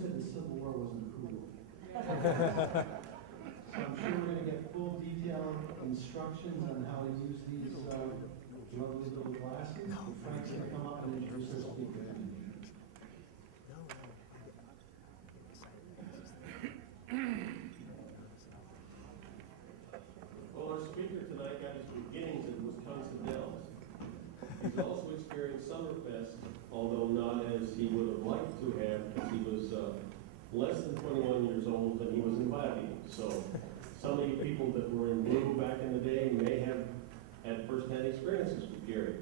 said the Civil War wasn't cool? So I'm sure we're going to get full detailed instructions on how to use these lovely little glasses. Frank's going to come up and introduce our speaker. Well, our speaker tonight got his beginnings in Wisconsin Dells. He's also experienced Summerfest, although not as he would have liked to have, because he was less than 21 years old and he was in Bobby. So some of the people that were in blue back in the day may have had first-hand experiences with Gary.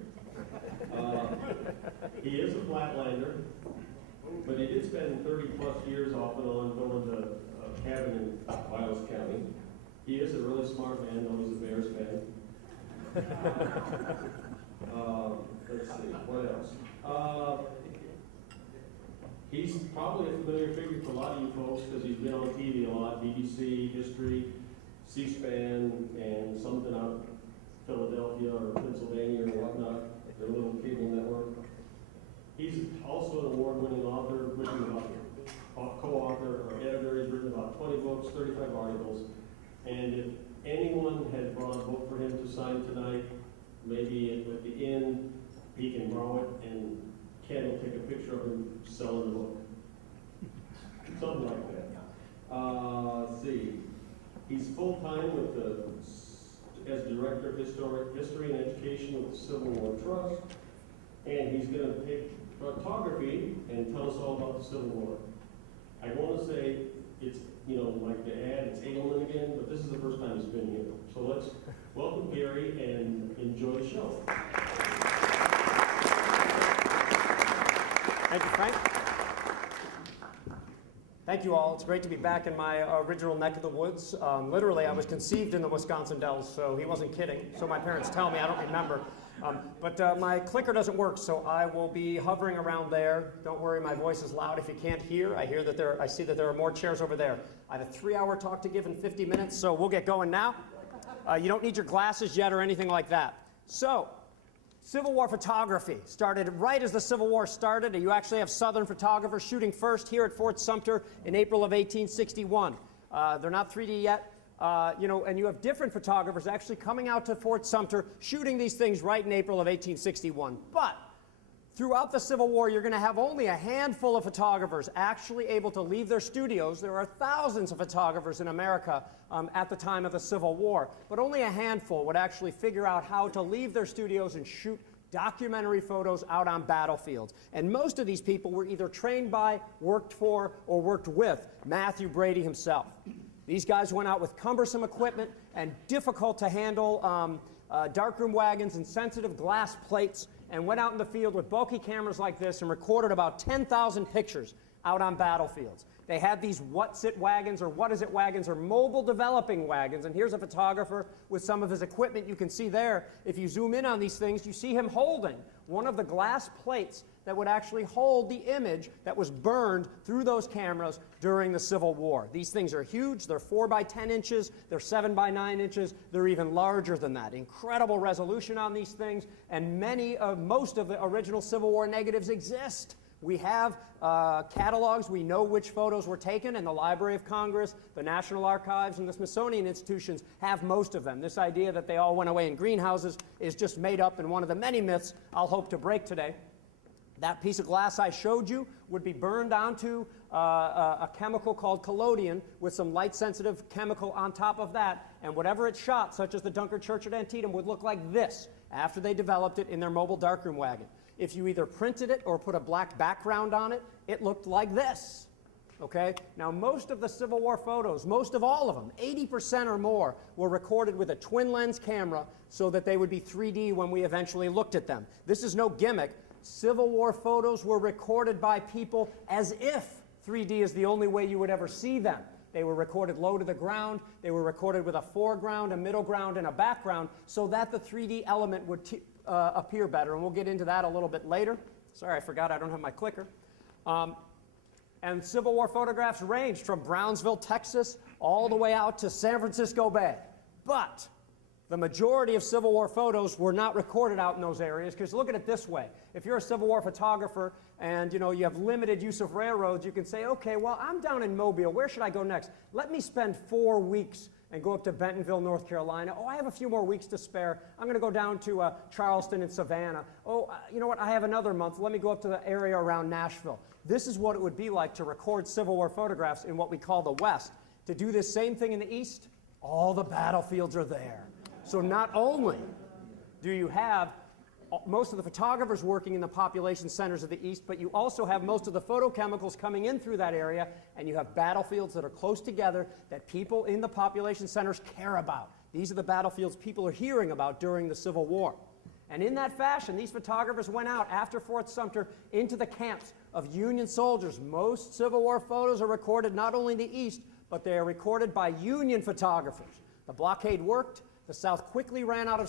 He is a flatlander, but he did spend 30-plus years off and on going to a cabin in Wiles County. He is a really smart man, though he's a Bears fan. Let's see, what else? He's probably a familiar figure to a lot of you folks because he's been on TV a lot, BBC, History, C-SPAN, and something out of Philadelphia or Pennsylvania or whatnot, their little cable network. He's also an award-winning author, written about co-author or editor. He's written about 20 books, 35 articles. And if anyone had brought a book for him to sign tonight, maybe at the end, he can borrow it and Ken will take a picture of him selling the book. Something like that. Let's see. He's full-time with as Director of History and Education with the Civil War Trust. And he's going to take photography and tell us all about the Civil War. I want to say, it's, like the ad, it's Edelman again, but this is the first time he's been here. So let's welcome Gary and enjoy the show. Thank you, Frank. Thank you all. It's great to be back in my original neck of the woods. Literally, I was conceived in the Wisconsin Dells, so he wasn't kidding. So my parents tell me, I don't remember. But my clicker doesn't work, so I will be hovering around there. Don't worry, my voice is loud if you can't hear. I see that there are more chairs over there. I have a 3-hour talk to give in 50 minutes, so we'll get going now. You don't need your glasses yet or anything like that. So, Civil War photography started right as the Civil War started. You actually have Southern photographers shooting first here at Fort Sumter in April of 1861. They're not 3D yet, and you have different photographers actually coming out to Fort Sumter shooting these things right in April of 1861. But throughout the Civil War, you're going to have only a handful of photographers actually able to leave their studios. There are thousands of photographers in America at the time of the Civil War, but only a handful would actually figure out how to leave their studios and shoot documentary photos out on battlefields. And most of these people were either trained by, worked for, or worked with Matthew Brady himself. These guys went out with cumbersome equipment and difficult to handle darkroom wagons and sensitive glass plates, and went out in the field with bulky cameras like this and recorded about 10,000 pictures out on battlefields. They had these what's-it wagons or what-is-it wagons or mobile developing wagons, and here's a photographer with some of his equipment. You can see there, if you zoom in on these things, you see him holding one of the glass plates that would actually hold the image that was burned through those cameras during the Civil War. These things are huge. They're 4 by 10 inches. They're 7 by 9 inches. They're even larger than that. Incredible resolution on these things, and most of the original Civil War negatives exist. We have catalogs. We know which photos were taken, and the Library of Congress, the National Archives, and the Smithsonian institutions have most of them. This idea that they all went away in greenhouses is just made up and one of the many myths I'll hope to break today. That piece of glass I showed you would be burned onto a chemical called collodion with some light-sensitive chemical on top of that, and whatever it shot, such as the Dunkard Church at Antietam, would look like this after they developed it in their mobile darkroom wagon. If you either printed it or put a black background on it, it looked like this. Okay? Now, most of the Civil War photos, most of all of them, 80% or more, were recorded with a twin-lens camera so that they would be 3D when we eventually looked at them. This is no gimmick. Civil War photos were recorded by people as if 3D is the only way you would ever see them. They were recorded low to the ground. They were recorded with a foreground, a middle ground, and a background so that the 3D element would appear better. And we'll get into that a little bit later. Sorry, I forgot I don't have my clicker. And Civil War photographs ranged from Brownsville, Texas, all the way out to San Francisco Bay. But the majority of Civil War photos were not recorded out in those areas, because look at it this way. If you're a Civil War photographer and you have limited use of railroads, you can say, okay, well, I'm down in Mobile. Where should I go next? Let me spend 4 weeks and go up to Bentonville, North Carolina. Oh, I have a few more weeks to spare. I'm going to go down to Charleston and Savannah. Oh, you know what? I have another month. Let me go up to the area around Nashville. This is what it would be like to record Civil War photographs in what we call the West. To do this same thing in the East, all the battlefields are there. So not only do you have most of the photographers working in the population centers of the East, but you also have most of the photochemicals coming in through that area, and you have battlefields that are close together that people in the population centers care about. These are the battlefields people are hearing about during the Civil War. And in that fashion, these photographers went out after Fort Sumter into the camps of Union soldiers. Most Civil War photos are recorded not only in the East, but they are recorded by Union photographers. The blockade worked. The South quickly ran out of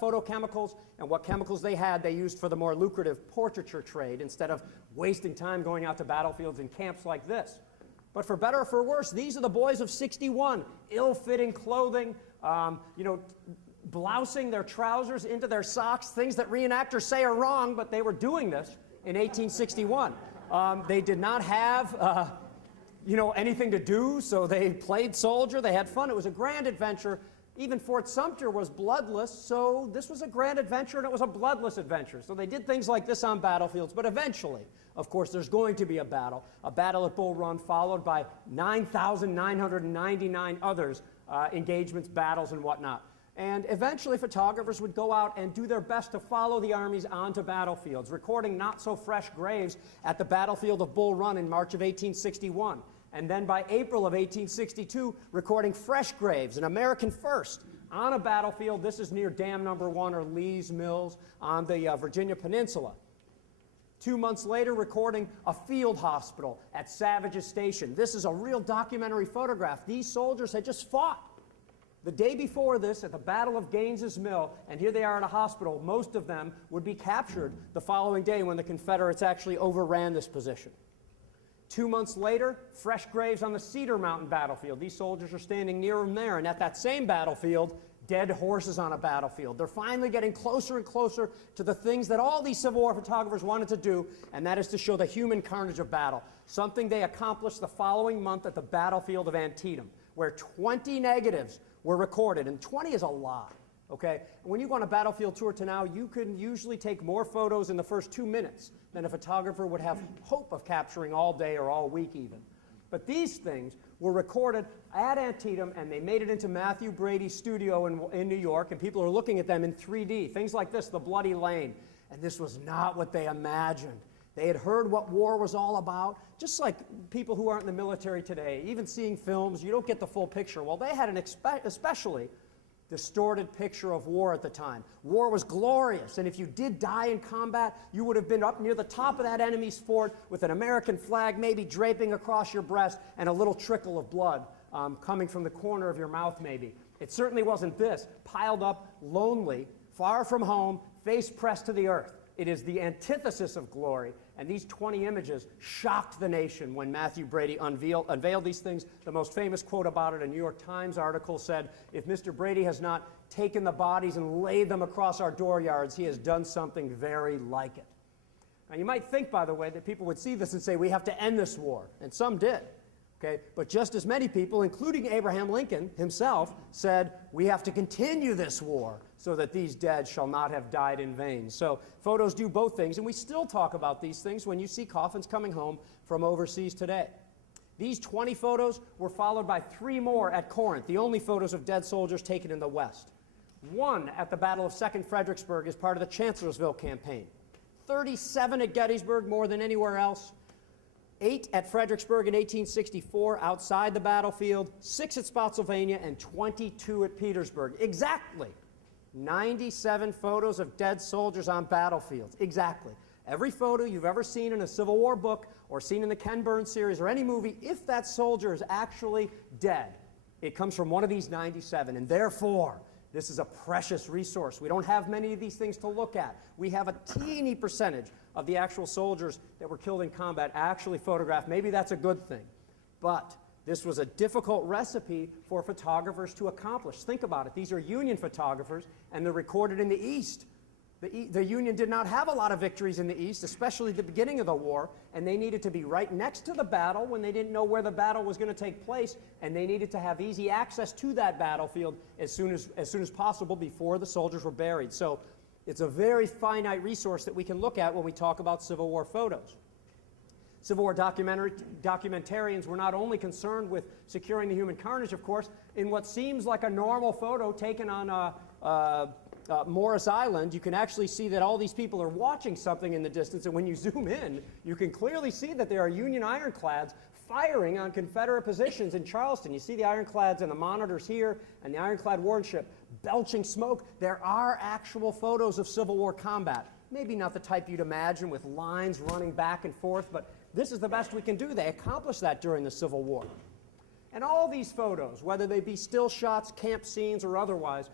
photochemicals, and what chemicals they had, they used for the more lucrative portraiture trade instead of wasting time going out to battlefields and camps like this. But for better or for worse, these are the boys of '61, ill-fitting clothing, blousing their trousers into their socks, things that reenactors say are wrong, but they were doing this in 1861. They did not have anything to do, so they played soldier, they had fun. It was a grand adventure. Even Fort Sumter was bloodless, so this was a grand adventure, and it was a bloodless adventure. So they did things like this on battlefields, but eventually, of course, there's going to be a battle at Bull Run, followed by 9,999 others, engagements, battles, and whatnot. And eventually, photographers would go out and do their best to follow the armies onto battlefields, recording not-so-fresh graves at the battlefield of Bull Run in March of 1861. And then by April of 1862, recording fresh graves, an American first, on a battlefield. This is near Dam No. 1 or Lee's Mills on the Virginia Peninsula. 2 months later, recording a field hospital at Savage's Station. This is a real documentary photograph. These soldiers had just fought. The day before this, at the Battle of Gaines's Mill, and here they are at a hospital, most of them would be captured the following day when the Confederates actually overran this position. 2 months later, fresh graves on the Cedar Mountain battlefield. These soldiers are standing near them there, and at that same battlefield, dead horses on a battlefield. They're finally getting closer and closer to the things that all these Civil War photographers wanted to do, and that is to show the human carnage of battle, something they accomplished the following month at the battlefield of Antietam, where 20 negatives were recorded, and 20 is a lot. Okay? When you go on a battlefield tour to now, you can usually take more photos in the first 2 minutes than a photographer would have hope of capturing all day or all week even. But these things were recorded at Antietam, and they made it into Matthew Brady's studio in New York, and people are looking at them in 3D. Things like this, the Bloody Lane. And this was not what they imagined. They had heard what war was all about, just like people who aren't in the military today. Even seeing films, you don't get the full picture. Well, they had an especially distorted picture of war at the time. War was glorious, and if you did die in combat, you would have been up near the top of that enemy's fort with an American flag maybe draping across your breast and a little trickle of blood coming from the corner of your mouth maybe. It certainly wasn't this, piled up, lonely, far from home, face pressed to the earth. It is the antithesis of glory, and these 20 images shocked the nation when Matthew Brady unveiled these things. The most famous quote about it, a New York Times article said, "If Mr. Brady has not taken the bodies and laid them across our dooryards, he has done something very like it." Now, you might think, by the way, that people would see this and say, we have to end this war, and some did. Okay? But just as many people, including Abraham Lincoln himself, said, we have to continue this war so that these dead shall not have died in vain. So photos do both things, and we still talk about these things when you see coffins coming home from overseas today. These 20 photos were followed by 3 more at Corinth, the only photos of dead soldiers taken in the West. 1 at the Battle of Second Fredericksburg as part of the Chancellorsville campaign. 37 at Gettysburg, more than anywhere else. 8 at Fredericksburg in 1864 outside the battlefield, 6 at Spotsylvania, and 22 at Petersburg. Exactly 97 photos of dead soldiers on battlefields. Exactly. Every photo you've ever seen in a Civil War book or seen in the Ken Burns series or any movie, if that soldier is actually dead, it comes from one of these 97, and therefore, this is a precious resource. We don't have many of these things to look at. We have a teeny percentage of the actual soldiers that were killed in combat actually photographed. Maybe that's a good thing. But This was a difficult recipe for photographers to accomplish. Think about it. These are Union photographers, and they're recorded in the East. The Union did not have a lot of victories in the East, especially at the beginning of the war, and they needed to be right next to the battle when they didn't know where the battle was going to take place, and they needed to have easy access to that battlefield as soon as possible before the soldiers were buried. So it's a very finite resource that we can look at when we talk about Civil War photos. Civil War documentarians were not only concerned with securing the human carnage, of course, in what seems like a normal photo taken on Morris Island, you can actually see that all these people are watching something in the distance, and when you zoom in, you can clearly see that there are Union ironclads firing on Confederate positions in Charleston. You see the ironclads and the monitors here, and the ironclad warship belching smoke. There are actual photos of Civil War combat. Maybe not the type you'd imagine with lines running back and forth, but this is the best we can do. They accomplished that during the Civil War. And all these photos, whether they be still shots, camp scenes, or otherwise,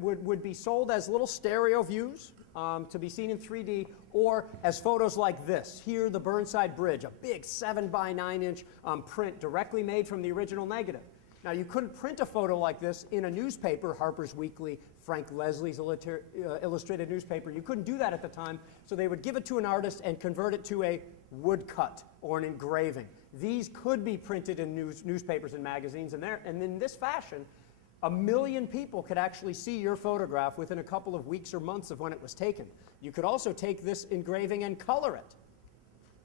would be sold as little stereo views to be seen in 3D, or as photos like this. Here, the Burnside Bridge, a big 7 by 9 inch print directly made from the original negative. Now, you couldn't print a photo like this in a newspaper, Harper's Weekly, Frank Leslie's illustrated newspaper. You couldn't do that at the time, so they would give it to an artist and convert it to a woodcut or an engraving. These could be printed in newspapers and magazines, and in this fashion, 1 million people could actually see your photograph within a couple of weeks or months of when it was taken. You could also take this engraving and color it,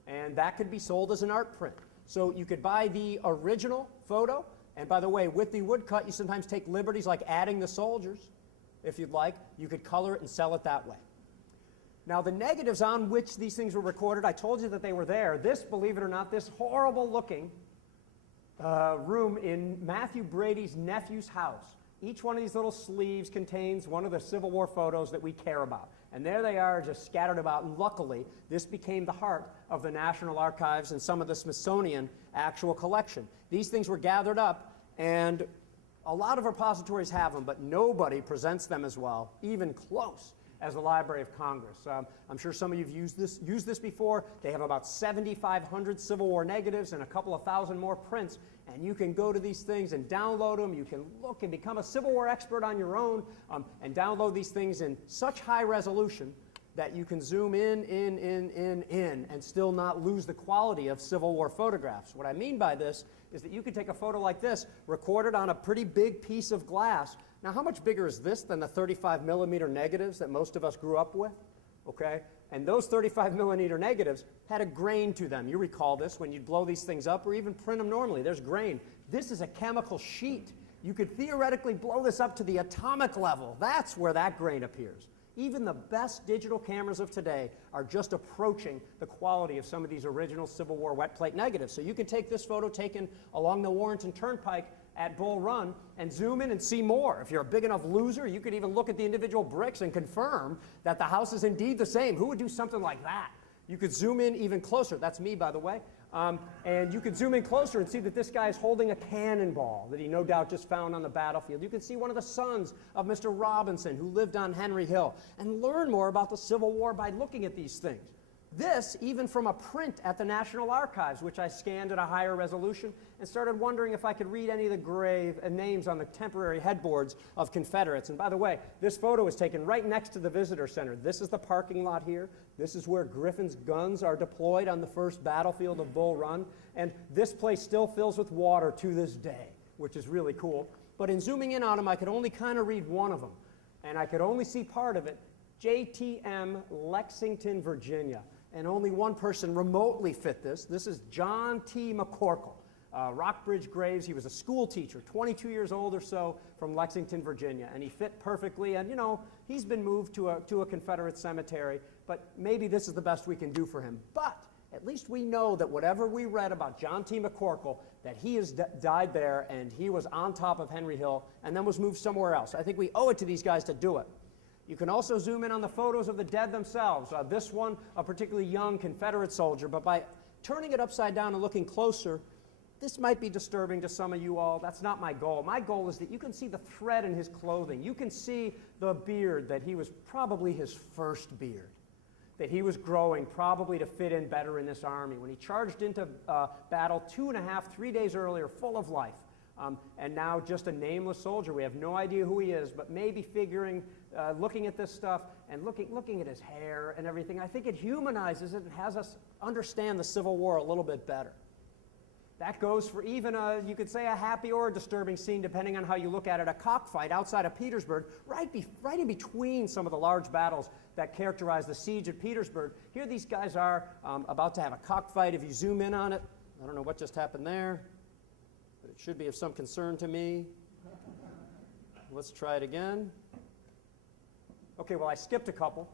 and that could be sold as an art print. So you could buy the original photo, and by the way, with the woodcut, you sometimes take liberties like adding the soldiers, if you'd like. You could color it and sell it that way. Now, the negatives on which these things were recorded, I told you that they were there. This, believe it or not, this horrible-looking room in Matthew Brady's nephew's house. Each one of these little sleeves contains one of the Civil War photos that we care about. And there they are, just scattered about. Luckily, this became the heart of the National Archives and some of the Smithsonian actual collection. These things were gathered up, and a lot of repositories have them, but nobody presents them as well, even close, as the Library of Congress. I'm sure some of you have used this before. They have about 7,500 Civil War negatives and a couple of thousand more prints, and you can go to these things and download them. You can look and become a Civil War expert on your own and download these things in such high resolution that you can zoom in, and still not lose the quality of Civil War photographs. What I mean by this is that you could take a photo like this, record it on a pretty big piece of glass. Now, how much bigger is this than the 35 millimeter negatives that most of us grew up with? Okay? And those 35 millimeter negatives had a grain to them. You recall this when you'd blow these things up or even print them normally. There's grain. This is a chemical sheet. You could theoretically blow this up to the atomic level. That's where that grain appears. Even the best digital cameras of today are just approaching the quality of some of these original Civil War wet plate negatives. So you can take this photo taken along the Warrenton Turnpike at Bull Run and zoom in and see more. If you're a big enough loser, you could even look at the individual bricks and confirm that the house is indeed the same. Who would do something like that? You could zoom in even closer. That's me, by the way. And you could zoom in closer and see that this guy is holding a cannonball that he no doubt just found on the battlefield. You can see one of the sons of Mr. Robinson who lived on Henry Hill, and learn more about the Civil War by looking at these things. This, even from a print at the National Archives, which I scanned at a higher resolution and started wondering if I could read any of the grave names on the temporary headboards of Confederates. And by the way, this photo was taken right next to the visitor center. This is the parking lot here. This is where Griffin's guns are deployed on the first battlefield of Bull Run. And this place still fills with water to this day, which is really cool. But in zooming in on them, I could only kind of read one of them. And I could only see part of it. JTM, Lexington, Virginia. And only one person remotely fit this. This is John T. McCorkle, Rockbridge Graves. He was a school teacher, 22 years old or so, from Lexington, Virginia. And he fit perfectly. And, you know, he's been moved to a Confederate cemetery. But maybe this is the best we can do for him. But at least we know that whatever we read about John T. McCorkle, that he has died there, and he was on top of Henry Hill and then was moved somewhere else. I think we owe it to these guys to do it. You can also zoom in on the photos of the dead themselves. This one, a particularly young Confederate soldier, but by turning it upside down and looking closer, this might be disturbing to some of you all. That's not my goal. My goal is that you can see the thread in his clothing. You can see the beard, that he was probably his first beard. that he was growing probably to fit in better in this army. When he charged into battle 2.5, 3 days earlier, full of life, and now just a nameless soldier. We have no idea who he is, but maybe figuring, looking at this stuff and looking at his hair and everything, I think it humanizes it and has us understand the Civil War a little bit better. That goes for even you could say a happy or a disturbing scene, depending on how you look at it, a cockfight outside of Petersburg, right in between some of the large battles that characterize the siege of Petersburg. Here these guys are about to have a cockfight. If you zoom in on it, I don't know what just happened there, but it should be of some concern to me. Let's try it again. Okay, well, I skipped a couple.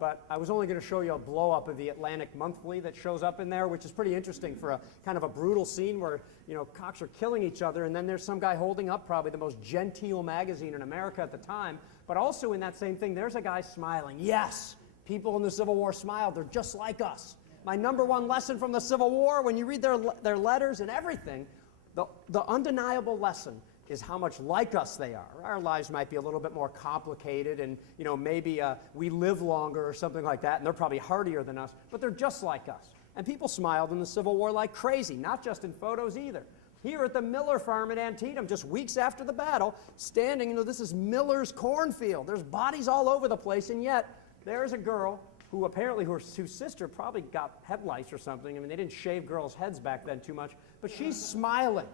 But I was only going to show you a blow-up of the Atlantic Monthly that shows up in there, which is pretty interesting for a kind of a brutal scene where, you know, cocks are killing each other, and then there's some guy holding up probably the most genteel magazine in America at the time. But also in that same thing, there's a guy smiling. Yes, people in the Civil War smiled. They're just like us. My number one lesson from the Civil War, when you read their letters and everything, the undeniable lesson is how much like us they are. Our lives might be a little bit more complicated, and you know, maybe we live longer or something like that, and they're probably hardier than us, but they're just like us. And people smiled in the Civil War like crazy, not just in photos either. Here at the Miller farm at Antietam, just weeks after the battle, standing, you know, this is Miller's cornfield. There's bodies all over the place, and yet there's a girl who apparently, whose sister probably got head lice or something. I mean, they didn't shave girls' heads back then too much, but she's smiling.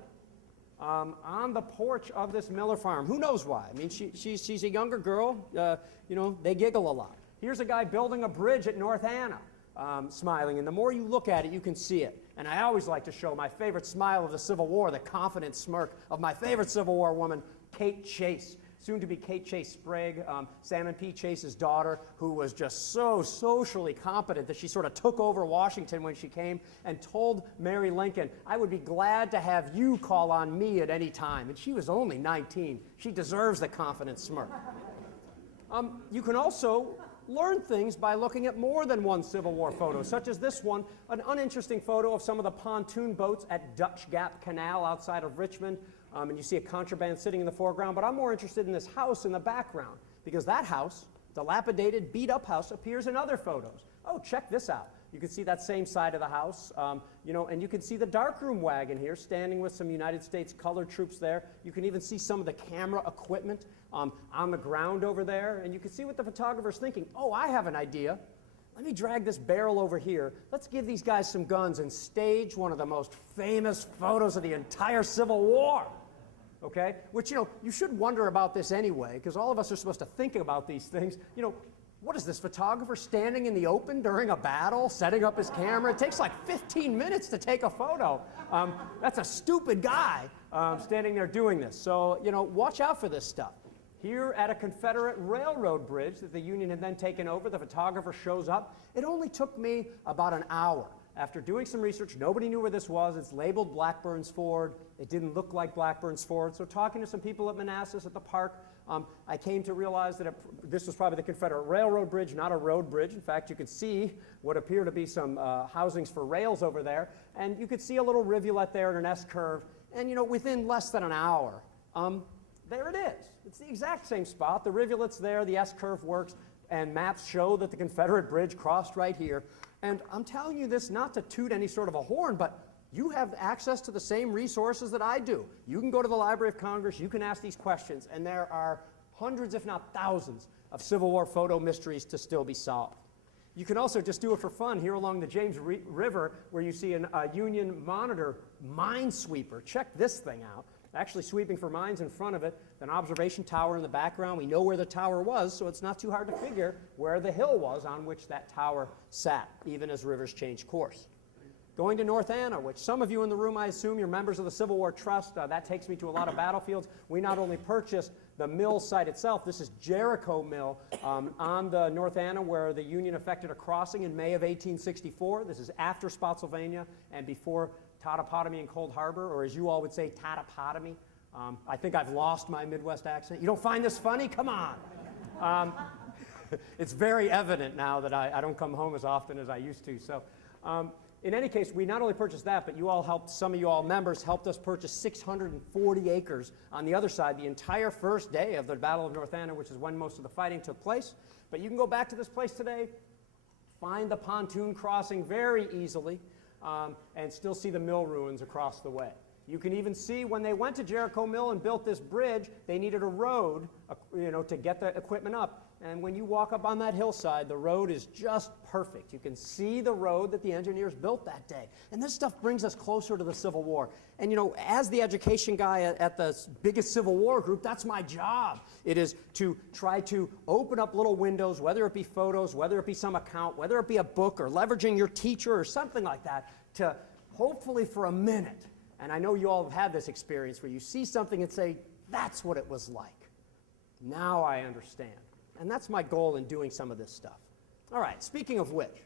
On the porch of this Miller farm. Who knows why? I mean, she's a younger girl. You know, they giggle a lot. Here's a guy building a bridge at North Anna, smiling. And the more you look at it, you can see it. And I always like to show my favorite smile of the Civil War, the confident smirk of my favorite Civil War woman, Kate Chase. Soon to be Kate Chase Sprague, Salmon P. Chase's daughter, who was just so socially competent that she sort of took over Washington when she came and told Mary Lincoln, I would be glad to have you call on me at any time. And she was only 19. She deserves the confident smirk. You can also learn things by looking at more than one Civil War photo, such as this one, an uninteresting photo of some of the pontoon boats at Dutch Gap Canal outside of Richmond. And you see a contraband sitting in the foreground, but I'm more interested in this house in the background, because that house, dilapidated, beat-up house, appears in other photos. Oh, check this out. You can see that same side of the house, you know, and you can see the darkroom wagon here standing with some United States colored troops there. You can even see some of the camera equipment on the ground over there, and you can see what the photographer's thinking. Oh, I have an idea. Let me drag this barrel over here. Let's give these guys some guns and stage one of the most famous photos of the entire Civil War. Okay? Which, you know, you should wonder about this anyway, because all of us are supposed to think about these things. You know, what is this photographer standing in the open during a battle, setting up his camera? It takes like 15 minutes to take a photo. That's a stupid guy standing there doing this. So, you know, watch out for this stuff. Here at a Confederate railroad bridge that the Union had then taken over, the photographer shows up. It only took me about an hour. After doing some research, nobody knew where this was. It's labeled Blackburn's Ford. It didn't look like Blackburn's Ford. So talking to some people at Manassas at the park, I came to realize that this was probably the Confederate Railroad Bridge, not a road bridge. In fact, you could see what appear to be some housings for rails over there. And you could see a little rivulet there in an S-curve. And, you know, within less than an hour, there it is. It's the exact same spot. The rivulet's there. The S-curve works. And maps show that the Confederate bridge crossed right here. And I'm telling you this not to toot any sort of a horn, but you have access to the same resources that I do. You can go to the Library of Congress, you can ask these questions, and there are hundreds, if not thousands, of Civil War photo mysteries to still be solved. You can also just do it for fun here along the James River, where you see a Union Monitor minesweeper. Check this thing out. Actually sweeping for mines in front of it, an observation tower in the background. We know where the tower was, so it's not too hard to figure where the hill was on which that tower sat, even as rivers change course. Going to North Anna, which some of you in the room, I assume, you're members of the Civil War Trust. That takes me to a lot of battlefields. We not only purchased the mill site itself, this is Jericho Mill on the North Anna, where the Union effected a crossing in May of 1864. This is after Spotsylvania and before Totopotomy and Cold Harbor, or as you all would say, Totopotomy. I think I've lost my Midwest accent. You don't find this funny? Come on. It's very evident now that I don't come home as often as I used to. So, in any case, we not only purchased that, but you all helped, some of you all members helped us purchase 640 acres on the other side the entire first day of the Battle of North Anna, which is when most of the fighting took place. But you can go back to this place today. find the pontoon crossing very easily, and still see the mill ruins across the way. You can even see when they went to Jericho Mill and built this bridge, they needed a road, to get the equipment up. And when you walk up on that hillside, the road is just perfect. You can see the road that the engineers built that day. And this stuff brings us closer to the Civil War. And as the education guy at the biggest Civil War group, that's my job. It is to try to open up little windows, whether it be photos, whether it be some account, whether it be a book or leveraging your teacher or something like that, to hopefully for a minute. And I know you all have had this experience where you see something and say, that's what it was like. Now I understand. And that's my goal in doing some of this stuff. All right, speaking of which,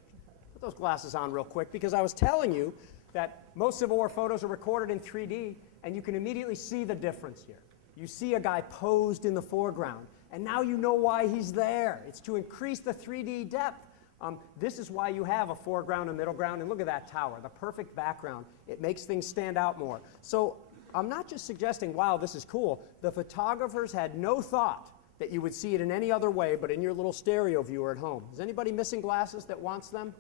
put those glasses on real quick, because I was telling you that most Civil War photos are recorded in 3D, and you can immediately see the difference here. You see a guy posed in the foreground, and now you know why he's there. It's to increase the 3D depth. This is why you have a foreground, a middle ground, and look at that tower, the perfect background. It makes things stand out more. So I'm not just suggesting, wow, this is cool. The photographers had no thought that you would see it in any other way but in your little stereo viewer at home. Is anybody missing glasses that wants them?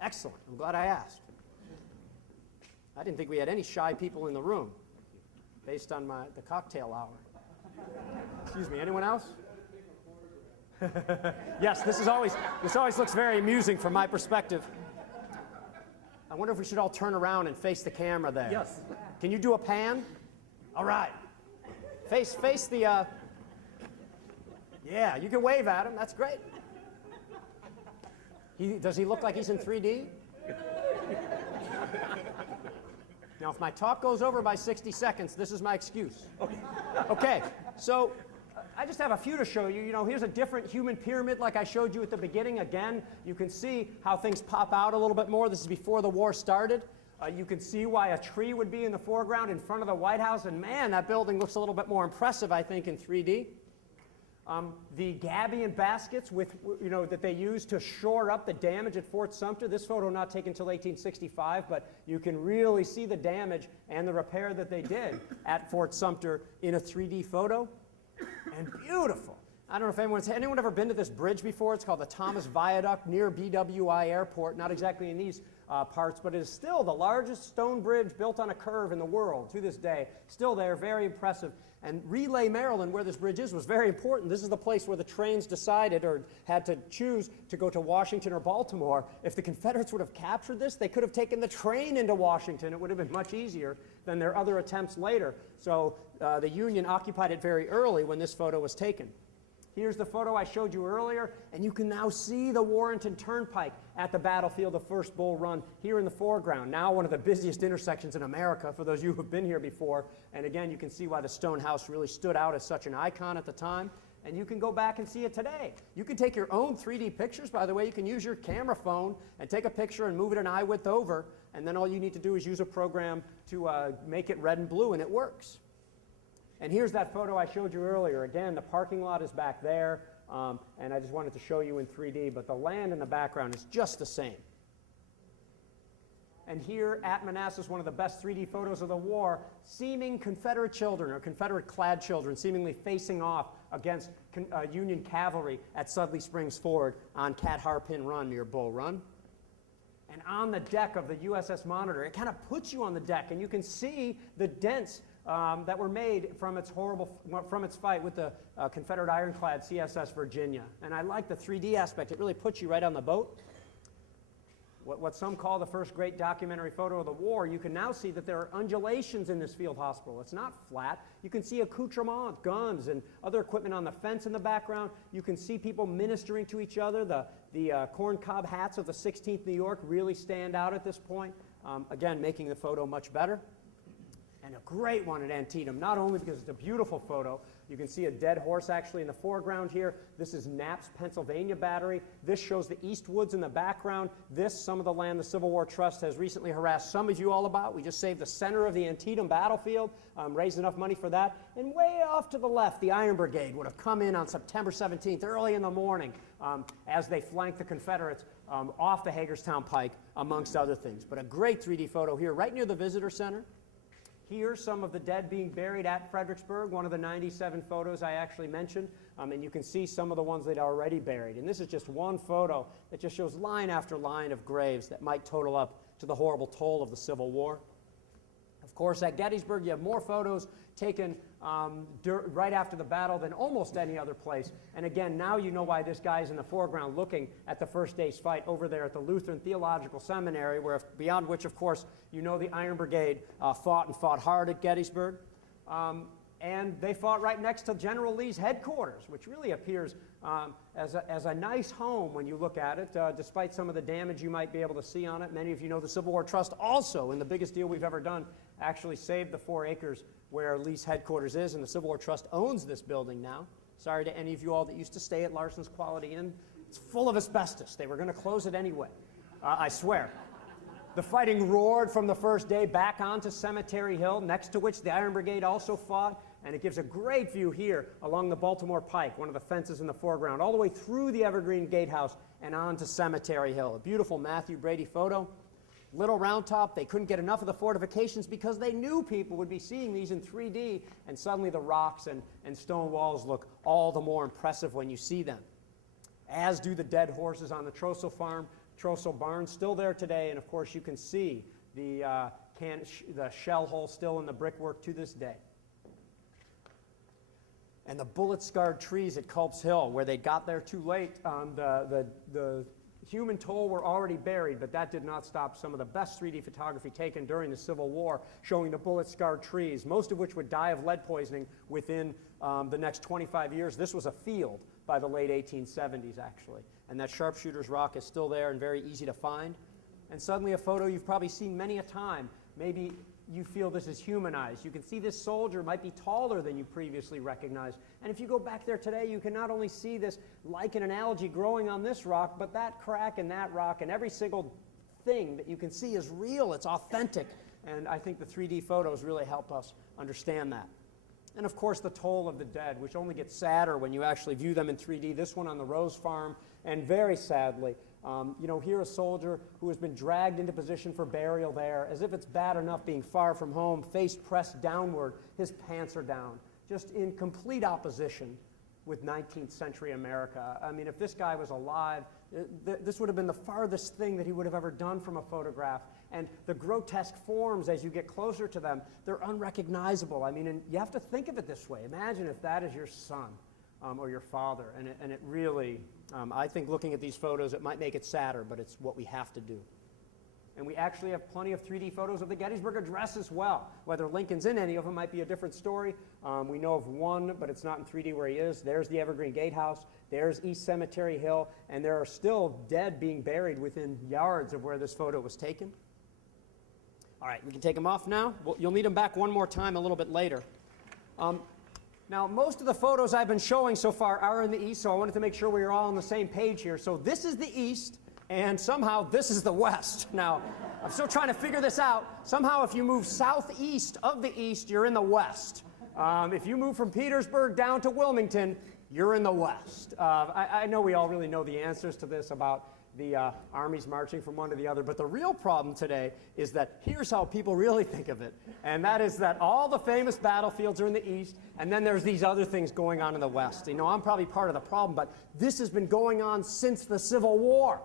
Excellent. I'm glad I asked. I didn't think we had any shy people in the room based on the cocktail hour. Excuse me, anyone else? Yes, this always looks very amusing from my perspective. I wonder if we should all turn around and face the camera there. Yes. Can you do a pan? All right. Face the... Yeah, you can wave at him. That's great. Does he look like he's in 3D? Now, if my talk goes over by 60 seconds, this is my excuse. Okay, so I just have a few to show you. Here's a different human pyramid like I showed you at the beginning. Again, you can see how things pop out a little bit more. This is before the war started. You can see why a tree would be in the foreground in front of the White House. And man, that building looks a little bit more impressive, I think, in 3D. The gabion baskets that they used to shore up the damage at Fort Sumter. This photo not taken until 1865, but you can really see the damage and the repair that they did at Fort Sumter in a 3D photo. And beautiful. I don't know if anyone ever been to this bridge before. It's called the Thomas Viaduct near BWI Airport. Not exactly in these parts, but it is still the largest stone bridge built on a curve in the world to this day. Still there, very impressive. And Relay, Maryland, where this bridge is, was very important. This is the place where the trains decided or had to choose to go to Washington or Baltimore. If the Confederates would have captured this, they could have taken the train into Washington. It would have been much easier than their other attempts later. So the Union occupied it very early when this photo was taken. Here's the photo I showed you earlier, and you can now see the Warrenton Turnpike at the battlefield of First Bull Run here in the foreground. Now one of the busiest intersections in America for those of you who have been here before. And again, you can see why the stone house really stood out as such an icon at the time. And you can go back and see it today. You can take your own 3D pictures. By the way, you can use your camera phone and take a picture and move it an eye width over. And then all you need to do is use a program to make it red and blue, and it works. And here's that photo I showed you earlier. Again, the parking lot is back there, and I just wanted to show you in 3D, but the land in the background is just the same. And here at Manassas, one of the best 3D photos of the war, seeming Confederate children or Confederate-clad children seemingly facing off against Union cavalry at Sudley Springs Ford on Cat Harpin Run near Bull Run. And on the deck of the USS Monitor, it kind of puts you on the deck, and you can see the dents that were made from its fight with the Confederate ironclad CSS Virginia. And I like the 3D aspect. It really puts you right on the boat. What some call the first great documentary photo of the war, you can now see that there are undulations in this field hospital. It's not flat. You can see accoutrements, guns, and other equipment on the fence in the background. You can see people ministering to each other. The corncob hats of the 16th New York really stand out at this point, again, making the photo much better. And a great one at Antietam, not only because it's a beautiful photo. You can see a dead horse actually in the foreground here. This is Knapp's Pennsylvania Battery. This shows the East Woods in the background. This, some of the land the Civil War Trust has recently harassed some of you all about. We just saved the center of the Antietam battlefield, raised enough money for that. And way off to the left, the Iron Brigade would have come in on September 17th, early in the morning, as they flanked the Confederates off the Hagerstown Pike, amongst other things. But a great 3D photo here, right near the Visitor Center. Here's some of the dead being buried at Fredericksburg, one of the 97 photos I actually mentioned. and you can see some of the ones they'd already buried. And this is just one photo that just shows line after line of graves that might total up to the horrible toll of the Civil War. Of course, at Gettysburg, you have more photos taken right after the battle than almost any other place. And again, now you know why this guy's in the foreground looking at the first day's fight over there at the Lutheran Theological Seminary, beyond which, of course, you know the Iron Brigade fought hard at Gettysburg. And they fought right next to General Lee's headquarters, which really appears as a nice home when you look at it, despite some of the damage you might be able to see on it. Many of you know the Civil War Trust also, in the biggest deal we've ever done, actually saved the 4 acres where Lee's headquarters is, and the Civil War Trust owns this building now. Sorry to any of you all that used to stay at Larson's Quality Inn. It's full of asbestos. They were going to close it anyway, I swear. The fighting roared from the first day back onto Cemetery Hill, next to which the Iron Brigade also fought, and it gives a great view here along the Baltimore Pike, one of the fences in the foreground, all the way through the Evergreen Gatehouse and on to Cemetery Hill. A beautiful Matthew Brady photo. Little Round Top, they couldn't get enough of the fortifications because they knew people would be seeing these in 3D, and suddenly the rocks and stone walls look all the more impressive when you see them. As do the dead horses on the Trossel farm, Trossel barn, still there today, and of course you can see the shell hole still in the brickwork to this day. And the bullet-scarred trees at Culp's Hill, where they got there too late, the human toll were already buried, but that did not stop some of the best 3D photography taken during the Civil War, showing the bullet-scarred trees, most of which would die of lead poisoning within the next 25 years. This was a field by the late 1870s, actually. And that Sharpshooter's Rock is still there and very easy to find. And suddenly a photo you've probably seen many a time. Maybe you feel this is humanized. You can see this soldier might be taller than you previously recognized. And if you go back there today, you can not only see this lichen and algae growing on this rock, but that crack in that rock, and every single thing that you can see is real, it's authentic. And I think the 3D photos really help us understand that. And of course, the toll of the dead, which only gets sadder when you actually view them in 3D. This one on the Rose Farm, and very sadly, here a soldier who has been dragged into position for burial there, as if it's bad enough being far from home, face pressed downward, his pants are down, just in complete opposition with 19th century America. I mean, if this guy was alive, this would have been the farthest thing that he would have ever done from a photograph. And the grotesque forms, as you get closer to them, they're unrecognizable. I mean, and you have to think of it this way. Imagine if that is your son or your father. And it really, I think looking at these photos, it might make it sadder, but it's what we have to do. And we actually have plenty of 3D photos of the Gettysburg Address as well. Whether Lincoln's in any of them might be a different story. We know of one, but it's not in 3D where he is. There's the Evergreen Gatehouse. There's East Cemetery Hill. And there are still dead being buried within yards of where this photo was taken. All right, we can take them off now. You'll need them back one more time a little bit later. Now, most of the photos I've been showing so far are in the east, so I wanted to make sure we were all on the same page here. So this is the east, and somehow this is the west. Now, I'm still trying to figure this out. Somehow, if you move southeast of the east, you're in the west. If you move from Petersburg down to Wilmington, you're in the west. I know we all really know the answers to this about the armies marching from one to the other, but the real problem today is that here's how people really think of it, and that is that all the famous battlefields are in the east, and then there's these other things going on in the west. You know, I'm probably part of the problem, but this has been going on since the Civil War.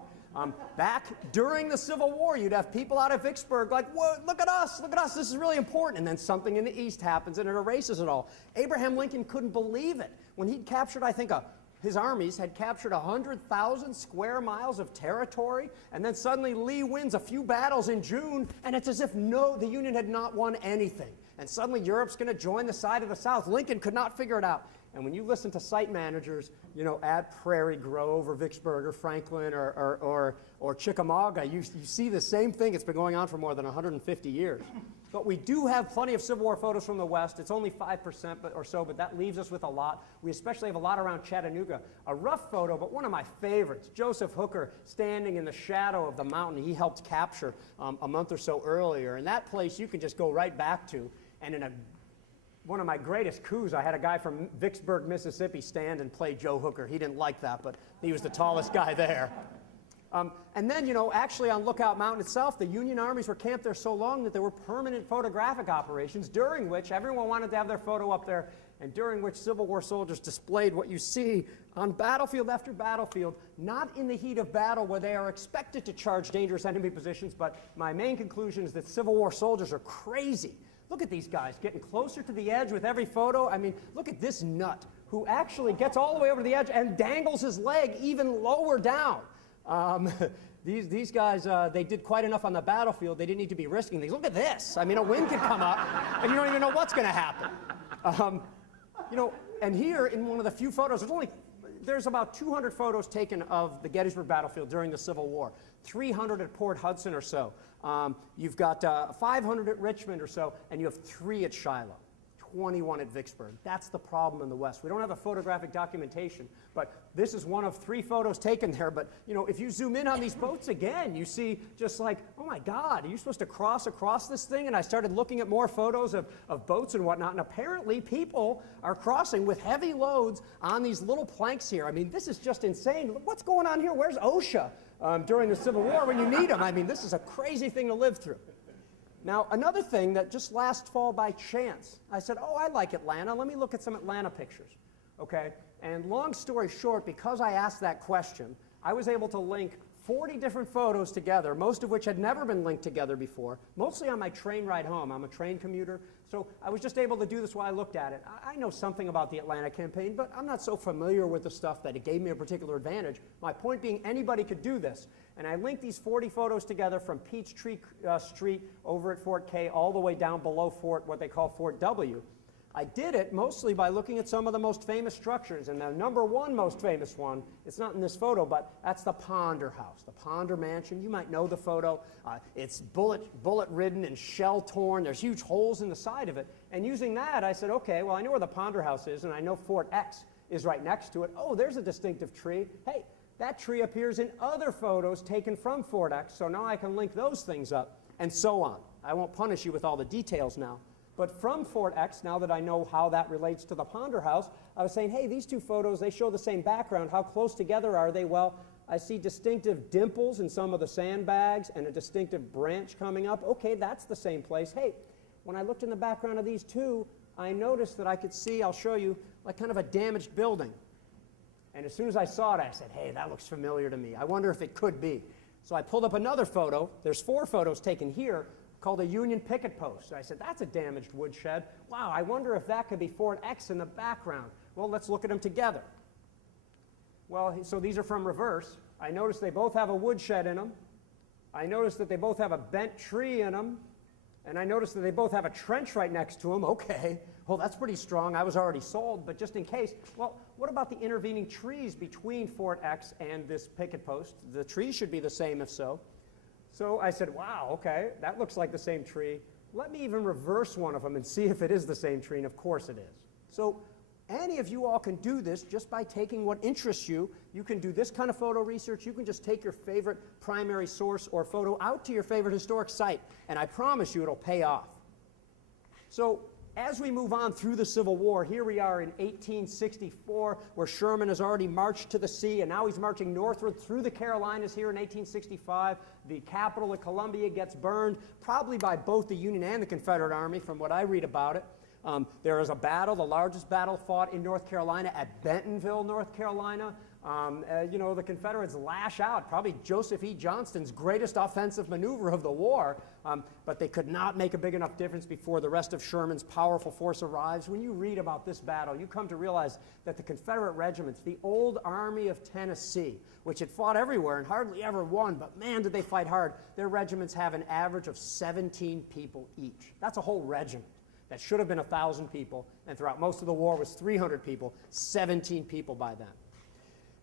Back during the Civil War, you'd have people out of Vicksburg like, whoa, look at us, this is really important, and then something in the east happens and it erases it all. Abraham Lincoln couldn't believe it. When he'd captured, I think, his armies had captured 100,000 square miles of territory, and then suddenly Lee wins a few battles in June, and it's as if the Union had not won anything. And suddenly Europe's going to join the side of the South. Lincoln could not figure it out. And when you listen to site managers, at Prairie Grove or Vicksburg or Franklin or Chickamauga, you see the same thing. It's been going on for more than 150 years. But we do have plenty of Civil War photos from the West. It's only 5% or so, but that leaves us with a lot. We especially have a lot around Chattanooga. A rough photo, but one of my favorites. Joseph Hooker standing in the shadow of the mountain he helped capture a month or so earlier. And that place you can just go right back to. And in one of my greatest coups, I had a guy from Vicksburg, Mississippi stand and play Joe Hooker. He didn't like that, but he was the tallest guy there. And then, actually on Lookout Mountain itself, the Union armies were camped there so long that there were permanent photographic operations during which everyone wanted to have their photo up there and during which Civil War soldiers displayed what you see on battlefield after battlefield, not in the heat of battle where they are expected to charge dangerous enemy positions, but my main conclusion is that Civil War soldiers are crazy. Look at these guys getting closer to the edge with every photo. I mean, look at this nut who actually gets all the way over to the edge and dangles his leg even lower down. These guys, they did quite enough on the battlefield. They didn't need to be risking things. Look at this. I mean, a wind could come up, and you don't even know what's going to happen. And here in one of the few photos, there's about 200 photos taken of the Gettysburg battlefield during the Civil War, 300 at Port Hudson or so. You've got 500 at Richmond or so, and you have 3 at Shiloh. 21 at Vicksburg. That's the problem in the West. We don't have a photographic documentation, but this is one of 3 photos taken there. But, if you zoom in on these boats again, you see just like, oh my God, are you supposed to cross across this thing? And I started looking at more photos of boats and whatnot, and apparently people are crossing with heavy loads on these little planks here. I mean, this is just insane. What's going on here? Where's OSHA during the Civil War when you need them? I mean, this is a crazy thing to live through. Now, another thing that just last fall by chance, I said, oh, I like Atlanta. Let me look at some Atlanta pictures, okay? And long story short, because I asked that question, I was able to link 40 different photos together, most of which had never been linked together before, mostly on my train ride home. I'm a train commuter, so I was just able to do this while I looked at it. I know something about the Atlanta campaign, but I'm not so familiar with the stuff that it gave me a particular advantage. My point being, anybody could do this. And I linked these 40 photos together from Peachtree Street over at Fort K all the way down below what they call Fort W. I did it mostly by looking at some of the most famous structures, and the number one most famous one, it's not in this photo, but that's the Ponder House, the Ponder Mansion. You might know the photo. It's bullet-ridden and shell-torn. There's huge holes in the side of it. And using that, I said, okay, well, I know where the Ponder House is, and I know Fort X is right next to it. Oh, there's a distinctive tree. Hey, that tree appears in other photos taken from Fort X, so now I can link those things up, and so on. I won't punish you with all the details now. But from Fort X, now that I know how that relates to the Ponder House, I was saying, hey, these 2 photos, they show the same background. How close together are they? Well, I see distinctive dimples in some of the sandbags and a distinctive branch coming up. Okay, that's the same place. Hey, when I looked in the background of these 2, I noticed that I could see, I'll show you, like kind of a damaged building. And as soon as I saw it, I said, hey, that looks familiar to me. I wonder if it could be. So I pulled up another photo. There's 4 photos taken here called a Union picket post. I said, that's a damaged woodshed. Wow, I wonder if that could be Fort X in the background. Well, let's look at them together. Well, so these are from reverse. I noticed they both have a woodshed in them. I noticed that they both have a bent tree in them. And I noticed that they both have a trench right next to them. Okay, well, that's pretty strong. I was already sold, but just in case, well, what about the intervening trees between Fort X and this picket post? The trees should be the same if so. So I said, wow, okay, that looks like the same tree. Let me even reverse one of them and see if it is the same tree, and of course it is. So any of you all can do this just by taking what interests you. You can do this kind of photo research. You can just take your favorite primary source or photo out to your favorite historic site, and I promise you it'll pay off. So as we move on through the Civil War, here we are in 1864, where Sherman has already marched to the sea, and now he's marching northward through the Carolinas here in 1865. The capital at Columbia gets burned, probably by both the Union and the Confederate Army, from what I read about it. There is a battle, the largest battle fought in North Carolina at Bentonville, North Carolina. The Confederates lash out, probably Joseph E. Johnston's greatest offensive maneuver of the war, but they could not make a big enough difference before the rest of Sherman's powerful force arrives. When you read about this battle, you come to realize that the Confederate regiments, the old Army of Tennessee, which had fought everywhere and hardly ever won, but man, did they fight hard, their regiments have an average of 17 people each. That's a whole regiment. That should have been 1,000 people, and throughout most of the war was 300 people, 17 people by then.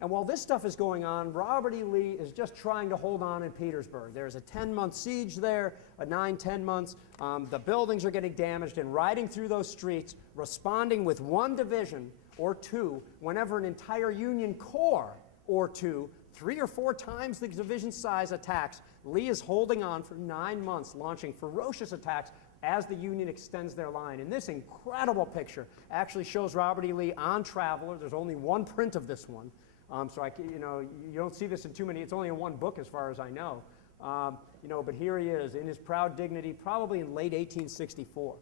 And while this stuff is going on, Robert E. Lee is just trying to hold on in Petersburg. There's a 10-month siege there, 9-10 months. The buildings are getting damaged, and riding through those streets, responding with 1 division or 2, whenever an entire Union corps or 2, 3 or 4 times the division size attacks, Lee is holding on for 9 months, launching ferocious attacks as the Union extends their line. And this incredible picture actually shows Robert E. Lee on Traveler. There's only 1 print of this one. You don't see this in too many. It's only in 1 book as far as I know. But here he is in his proud dignity, probably in late 1864.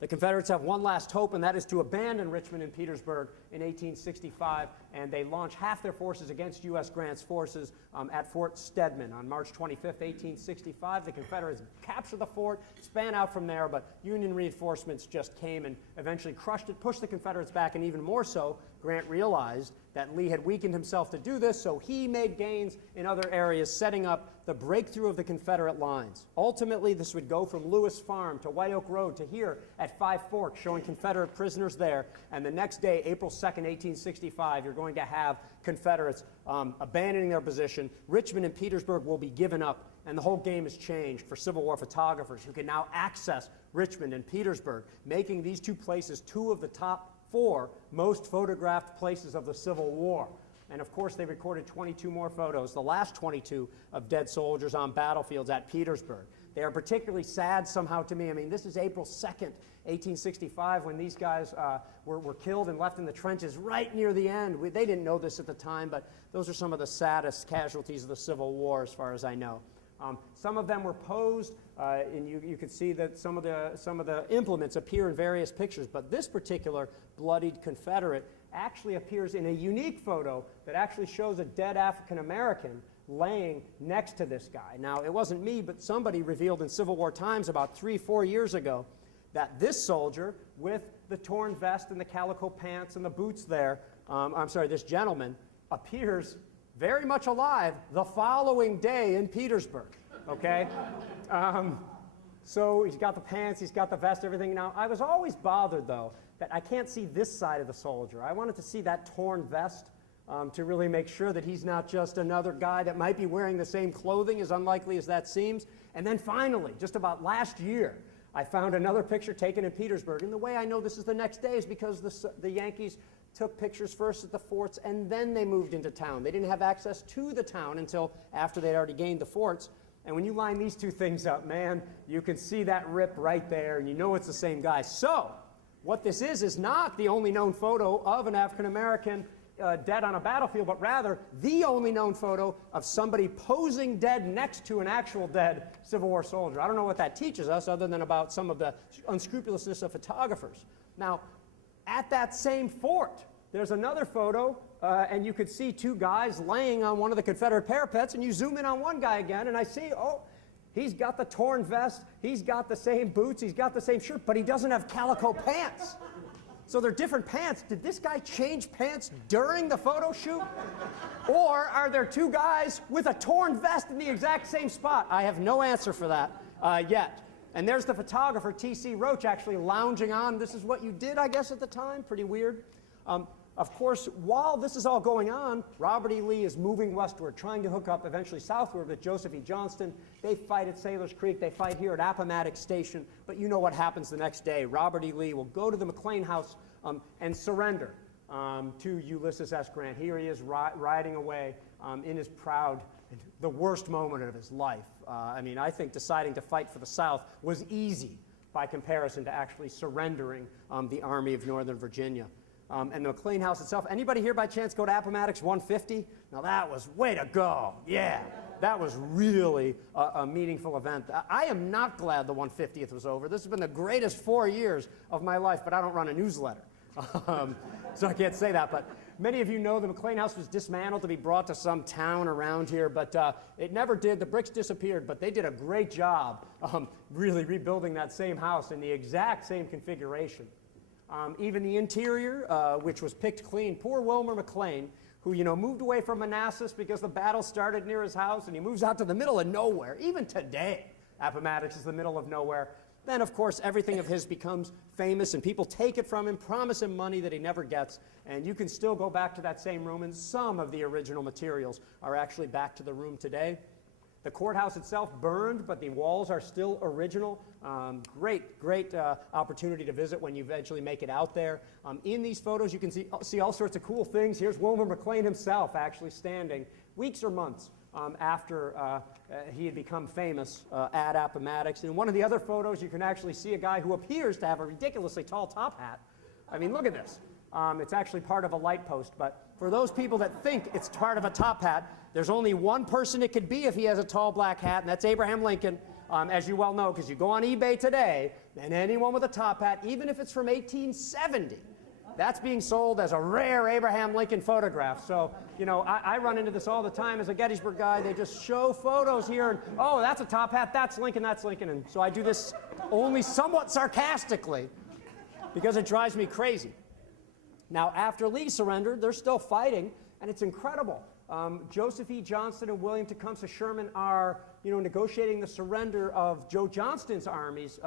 The Confederates have one last hope, and that is to abandon Richmond and Petersburg in 1865, and they launch half their forces against U.S. Grant's forces at Fort Stedman on March 25th, 1865. The Confederates capture the fort, span out from there, but Union reinforcements just came and eventually crushed it, pushed the Confederates back, and even more so, Grant realized that Lee had weakened himself to do this, so he made gains in other areas, setting up the breakthrough of the Confederate lines. Ultimately, this would go from Lewis Farm to White Oak Road to here at Five Forks, showing Confederate prisoners there. And the next day, April 2nd, 1865, you're going to have Confederates abandoning their position. Richmond and Petersburg will be given up, and the whole game has changed for Civil War photographers who can now access Richmond and Petersburg, making these two places two of the top 4 most photographed places of the Civil War. And of course, they recorded 22 more photos, the last 22 of dead soldiers on battlefields at Petersburg. They are particularly sad somehow to me. I mean, this is April 2nd, 1865, when these guys were killed and left in the trenches right near the end. They didn't know this at the time, but those are some of the saddest casualties of the Civil War, as far as I know. Some of them were posed, and you can see that some of the implements appear in various pictures, but this particular bloodied Confederate actually appears in a unique photo that actually shows a dead African American laying next to this guy. Now, it wasn't me, but somebody revealed in Civil War Times about 3-4 years ago that this soldier with the torn vest and the calico pants and the boots there, this gentleman, appears very much alive the following day in Petersburg, okay? So he's got the pants, he's got the vest, everything. Now, I was always bothered, though, that I can't see this side of the soldier. I wanted to see that torn vest to really make sure that he's not just another guy that might be wearing the same clothing, as unlikely as that seems. And then finally, just about last year, I found another picture taken in Petersburg. And the way I know this is the next day is because the Yankees took pictures first at the forts, and then they moved into town. They didn't have access to the town until after they'd already gained the forts. And when you line these two things up, man, you can see that rip right there, and you know it's the same guy. So what this is not the only known photo of an African-American dead on a battlefield, but rather the only known photo of somebody posing dead next to an actual dead Civil War soldier. I don't know what that teaches us other than about some of the unscrupulousness of photographers. Now, at that same fort, there's another photo, and you could see two guys laying on one of the Confederate parapets, and you zoom in on one guy again, and I see, oh, he's got the torn vest, he's got the same boots, he's got the same shirt, but he doesn't have calico pants. So they're different pants. Did this guy change pants during the photo shoot? Or are there two guys with a torn vest in the exact same spot? I have no answer for that yet. And there's the photographer, T.C. Roach, actually lounging on. This is what you did, I guess, at the time. Pretty weird. Of course, while this is all going on, Robert E. Lee is moving westward, trying to hook up eventually southward with Joseph E. Johnston. They fight at Sailor's Creek. They fight here at Appomattox Station. But you know what happens the next day. Robert E. Lee will go to the McLean House and surrender to Ulysses S. Grant. Here he is riding away in his proud, the worst moment of his life. I mean, I think deciding to fight for the South was easy by comparison to actually surrendering the Army of Northern Virginia. And the McLean House itself, anybody here by chance go to Appomattox 150? Now that was way to go, yeah. That was really a meaningful event. I am not glad the 150th was over. This has been the greatest 4 years of my life, but I don't run a newsletter. So I can't say that, but many of you know the McLean House was dismantled to be brought to some town around here, but it never did. The bricks disappeared, but they did a great job really rebuilding that same house in the exact same configuration. Even the interior, which was picked clean. Poor Wilmer McLean, who, you know, moved away from Manassas because the battle started near his house, and he moves out to the middle of nowhere. Even today, Appomattox is the middle of nowhere. Then, of course, everything of his becomes famous, and people take it from him, promise him money that he never gets, and you can still go back to that same room, and some of the original materials are actually back to the room today. The courthouse itself burned, but the walls are still original. Great opportunity to visit when you eventually make it out there. In these photos, you can see all sorts of cool things. Here's Wilmer McLean himself actually standing weeks or months after he had become famous at Appomattox. In one of the other photos, you can actually see a guy who appears to have a ridiculously tall top hat. I mean, look at this. It's actually part of a light post, but for those people that think it's part of a top hat, there's only one person it could be if he has a tall black hat, and that's Abraham Lincoln. as you well know, because you go on eBay today, and anyone with a top hat, even if it's from 1870, that's being sold as a rare Abraham Lincoln photograph. So, you know, I run into this all the time as a Gettysburg guy. They just show photos here, and, oh, that's a top hat, that's Lincoln, that's Lincoln. And so I do this only somewhat sarcastically because it drives me crazy. Now, after Lee surrendered, they're still fighting, and it's incredible. Joseph E. Johnston and William Tecumseh Sherman are, you know, negotiating the surrender of Joe Johnston's armies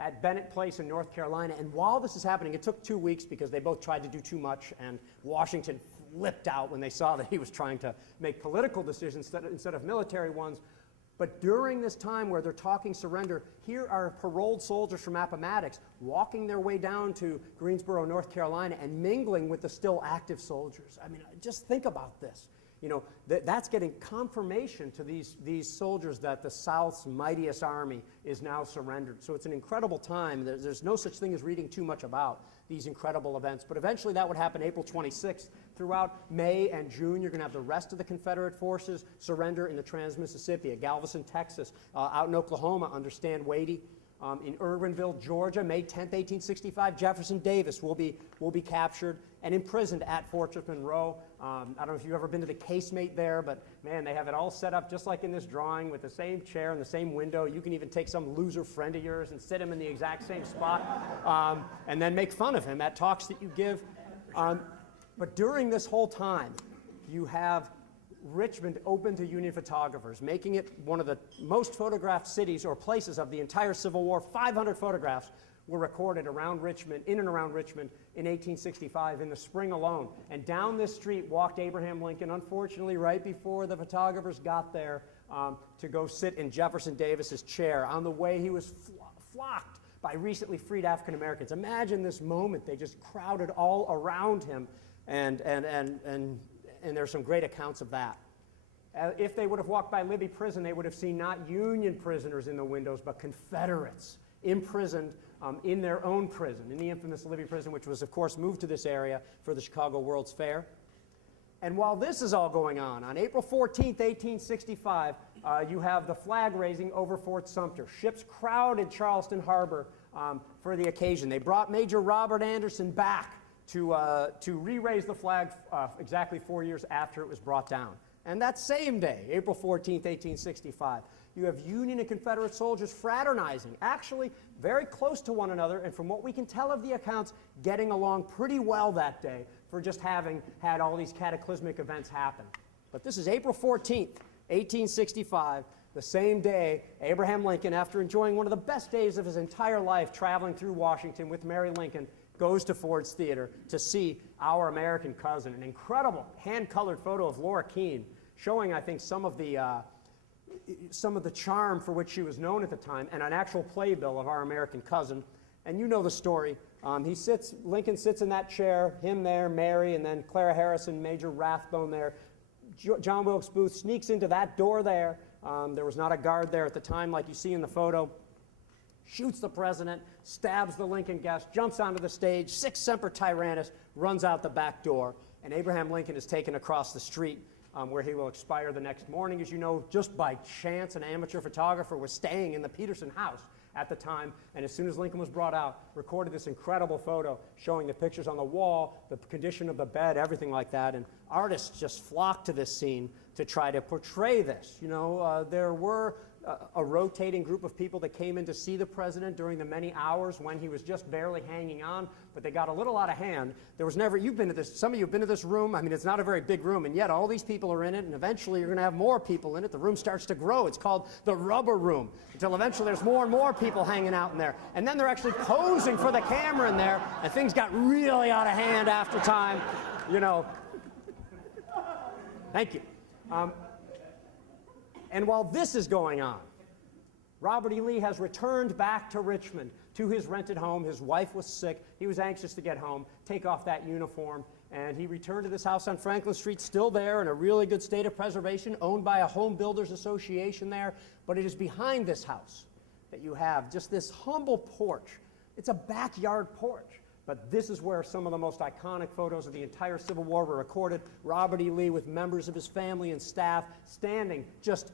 at Bennett Place in North Carolina. And while this is happening, it took 2 weeks because they both tried to do too much, and Washington flipped out when they saw that he was trying to make political decisions instead of military ones. But during this time where they're talking surrender, here are paroled soldiers from Appomattox walking their way down to Greensboro, North Carolina, and mingling with the still active soldiers. I mean, just think about this. You know, that's getting confirmation to these soldiers that the South's mightiest army is now surrendered. So it's an incredible time. There's no such thing as reading too much about these incredible events. But eventually that would happen April 26th. Throughout May and June, you're going to have the rest of the Confederate forces surrender in the Trans-Mississippi, at Galveston, Texas, out in Oklahoma under Stan Wadey. In Irwinville, Georgia, May 10th, 1865, Jefferson Davis will be captured and imprisoned at Fortress Monroe. I don't know if you've ever been to the casemate there, but man, they have it all set up just like in this drawing with the same chair and the same window. You can even take some loser friend of yours and sit him in the exact same spot and then make fun of him at talks that you give. But during this whole time, you have Richmond open to Union photographers, making it one of the most photographed cities or places of the entire Civil War. 500 photographs were recorded around Richmond, in and around Richmond, in 1865, in the spring alone. And down this street walked Abraham Lincoln, unfortunately, right before the photographers got there to go sit in Jefferson Davis's chair. On the way, he was flocked by recently freed African Americans. Imagine this moment. They just crowded all around him, and there's some great accounts of that. If they would have walked by Libby Prison, they would have seen not Union prisoners in the windows, but Confederates imprisoned in their own prison, in the infamous Libby Prison, which was, of course, moved to this area for the Chicago World's Fair. And while this is all going on April 14th, 1865, you have the flag raising over Fort Sumter. Ships crowded Charleston Harbor for the occasion. They brought Major Robert Anderson back to re-raise the flag exactly 4 years after it was brought down. And that same day, April 14th, 1865, you have Union and Confederate soldiers fraternizing, actually very close to one another, and from what we can tell of the accounts, getting along pretty well that day for just having had all these cataclysmic events happen. But this is April 14th, 1865, the same day Abraham Lincoln, after enjoying one of the best days of his entire life traveling through Washington with Mary Lincoln, goes to Ford's Theater to see Our American Cousin, an incredible hand-colored photo of Laura Keene, showing, I think, some of the charm for which she was known at the time, and an actual playbill of Our American Cousin. And you know the story. Lincoln sits in that chair, him there, Mary, and then Clara Harrison, Major Rathbone there. John Wilkes Booth sneaks into that door there. There was not a guard there at the time like you see in the photo. Shoots the president, stabs the Lincoln guest, jumps onto the stage, Sic Semper Tyrannis, runs out the back door, and Abraham Lincoln is taken across the street where he will expire the next morning. As you know, just by chance, an amateur photographer was staying in the Peterson house at the time, and as soon as Lincoln was brought out, recorded this incredible photo showing the pictures on the wall, the condition of the bed, everything like that, and artists just flocked to this scene to try to portray this. You know, there were a rotating group of people that came in to see the president during the many hours when he was just barely hanging on, but they got a little out of hand. There was never, you've been to this, some of you have been to this room. I mean, it's not a very big room, and yet all these people are in it, and eventually you're going to have more people in it. The room starts to grow. It's called the rubber room, until eventually there's more and more people hanging out in there. And then they're actually posing for the camera in there, and things got really out of hand after time, you know. Thank you. And while this is going on, Robert E. Lee has returned back to Richmond, to his rented home. His wife was sick. He was anxious to get home, take off that uniform, and he returned to this house on Franklin Street, still there in a really good state of preservation, owned by a home builders association there. But it is behind this house that you have just this humble porch. It's a backyard porch. But this is where some of the most iconic photos of the entire Civil War were recorded. Robert E. Lee with members of his family and staff standing just